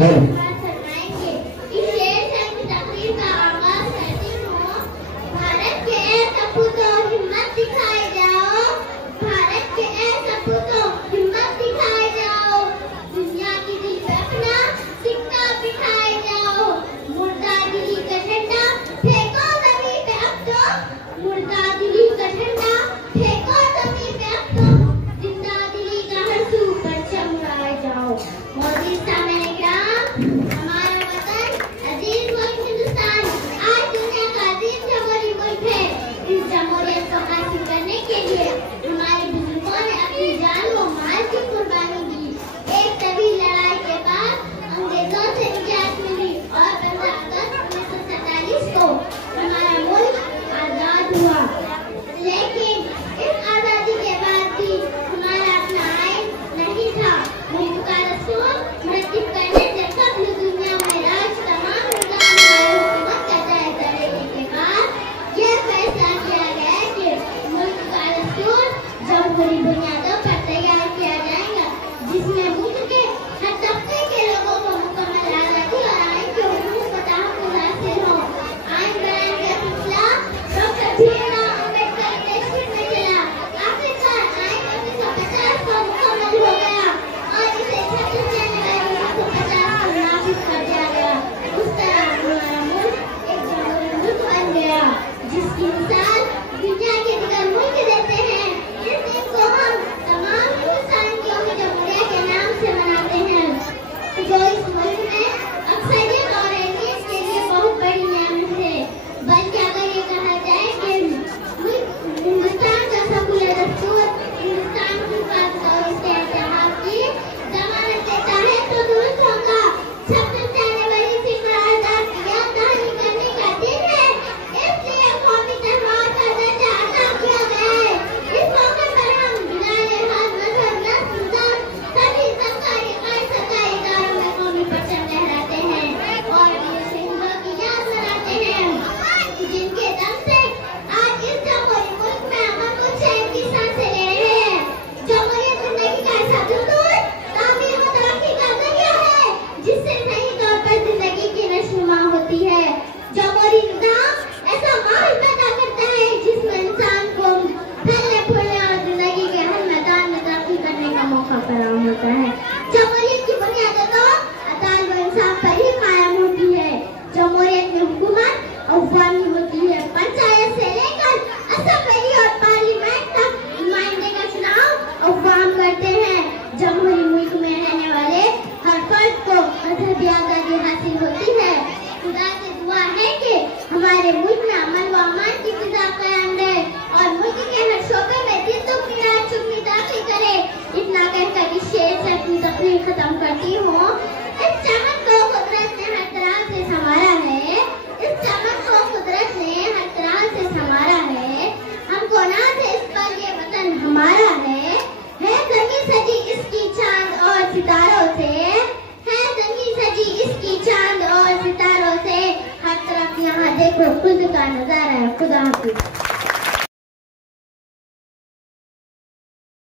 फरमाएंगे। इस शेर से अपनी तकरीर का आगाज करती हूँ। भारत के ऐ सपूतों हिम्मत दिखाए जाओ, भारत के ऐ सपूतों हिम्मत दिखाए जाओ, दुनिया की दिल पे अपना सिक्का बिठाए जाओ, मुर्दा दिली का झंडा फेंको जमीन पे अब तो, मुर्दा दिली का झंडा फेंको जमीन पे अब तो, जिंदा दिली का हर सू परचम उड़ाए जाओ। मोदी सामने ग्राम, हमारा वतन अजीज मुल्क हिंदुस्तान आज दुनिया का अजीज जमहूरी मुल्क है। इस जमहूरियत को हासिल करने के लिए हमारे